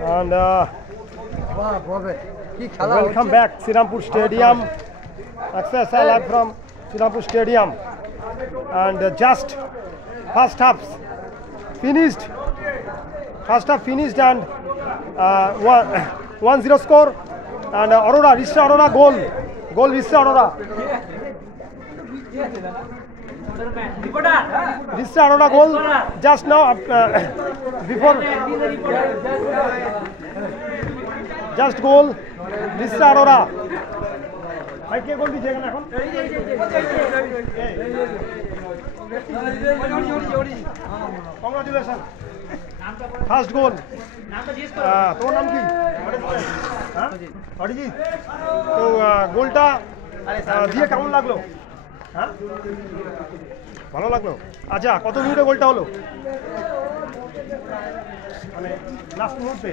And welcome back Srirampur Stadium. Access live from Srirampur Stadium. And just first half finished. First half finished and 1-0 score. And Aurora, Rishra Aurora goal. Goal Rishra Aurora. Rishra Aurora goal just now before just goal Rishra Aurora. I can't go to the congratulations. First goal. তোর নাম কি? অরিজিৎ। তো গোলটা দিয়ে কেমন লাগলো? হ্যাঁ ভালো লাগলো। আচ্ছা কত মিনিটে গোলটা হলো? মানে লাস্ট মুহূর্তে।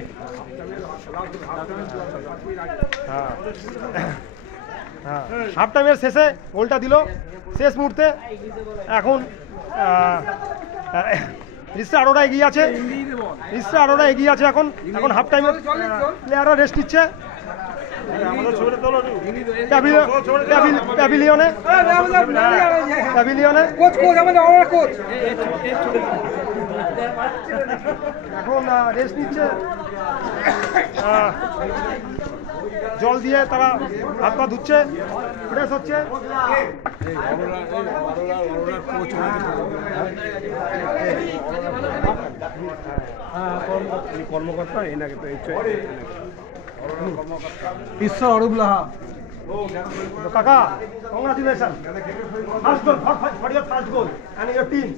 হ্যাঁ হ্যাঁ হাফ টাইমের শেষে গোলটা দিল শেষ মুহূর্তে। এখন রিশরা আরোরা এগিয়ে আছে। রিশরা আরোরা এগিয়ে আছে এখন। এখন হাফ টাইমে প্লেয়াররা রেস্ট নিচ্ছে প্যাভিলিয়নে। প্যাভিলিয়নে এখন রেস্ট নিচ্ছে। জল দিয়ে তারা হাত পা ধুচ্ছে, ফ্রেশ হচ্ছে। কর্মকর্তা এনাকে তো ঈশ্বর Arup Laha. Kaka, congratulations. First goal for your first goal and your team.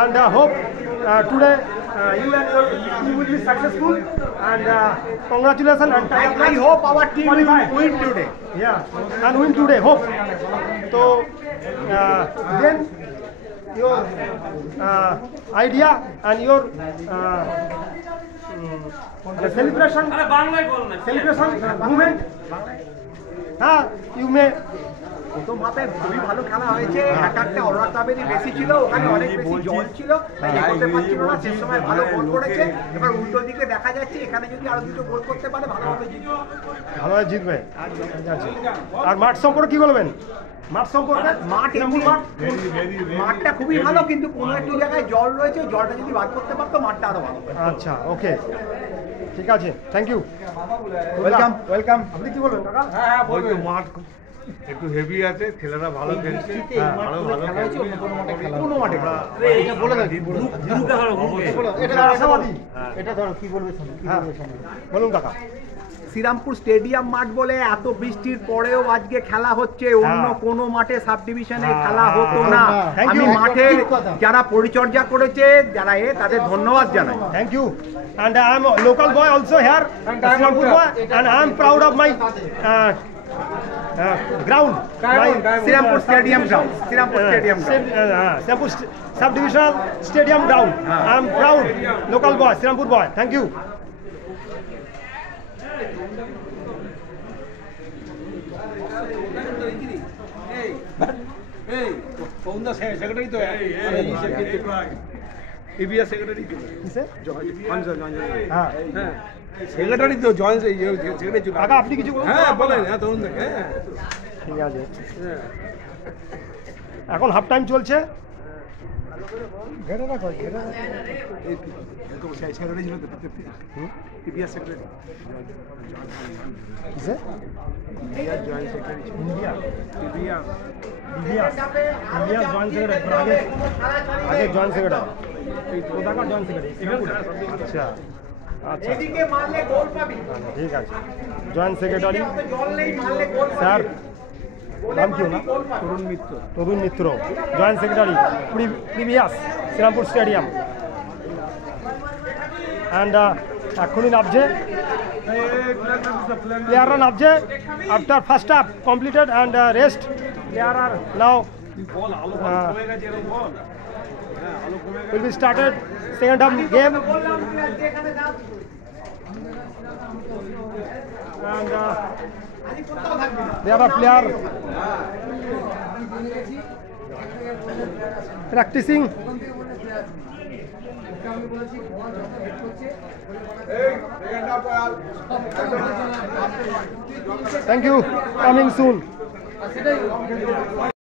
And hope today you and your team will be successful. And congratulations. And I hope our team will win today. Yeah, and win today. Hope. So then your idea and your celebration movement. You may প্রথম হাফে খুবই ভালো খেলা হয়েছে। অ্যাটাকটা অরোরা ক্লাবেরই বেশি ছিল, ওখানে অনেক বেশি জল ছিল, তাই করতে পারছিল না। শেষ সময় ভালো গোল করেছে। এবার উল্টো দিকে দেখা যাচ্ছে এখানে যদি আরো দুটো গোল করতে পারে ভালোভাবে জিতবে। ভালোভাবে জিতবে। আর মাঠ সম্পর্কে কি বলবেন? মাঠ সম্পর্কে মাঠটা খুবই ভালো, কিন্তু কোনো একটু জায়গায় জল রয়েছে, জলটা যদি বাদ করতে পারতো মাঠটা আরো ভালো। আচ্ছা ওকে ঠিক আছে, থ্যাংক ইউ। Welcome welcome. আপনি কি বলবেন কাকা? হ্যাঁ বলতো মাঠ একটু হেভি আছে, ছেলেরা ভালো খেলছে। ভালো ভালো খেলছে। কোনো মাঠে এটা বলে দাও এটা আশাবাদী। এটা ধরো কি বলবে শুনুন। হ্যাঁ বলুন কাকা। শ্রীরামপুর স্টেডিয়াম মাঠ বলে এত বৃষ্টির পরেও আজকে খেলা হচ্ছে। অন্য কোনো মাঠে সাব ডিভিশনে খেলা হতো না। আমি মাঠে যারা পরিচর্যা করেছে যারা তাদের ধন্যবাদ জানাই। Thank you. And I am a local boy also here, Srirampur boy, and I am proud of my ground. Srirampur Stadium ground. Srirampur Stadium ground. Srirampur Sub-Divisional Stadium ground. I am proud local boy, Srirampur boy. Thank you. Secretary তো EBS secretary secretary তো joint secretary. কাকা আপনি কিছু বলুন। হ্যাঁ বলেন। হ্যাঁ তরুণ দা। হ্যাঁ ঠিক আছে। এখন হাফ টাইম চলছে। আগে জয়েন্ট সেক্রেটারি কোথাকার জয়েন্ট সেক্রেটারি? আচ্ছা আচ্ছা ঠিক আছে। জয়েন্ট সেক্রেটারি স্যার নাম কি না? Tarun Mitra. Tarun Mitra joint secretary previous Serampore stadium. And এখনই নামছে প্লেয়াররা নামছে। After first half completed and rest player are now will be started second half game. And they have a player practicing. Thank you, coming soon.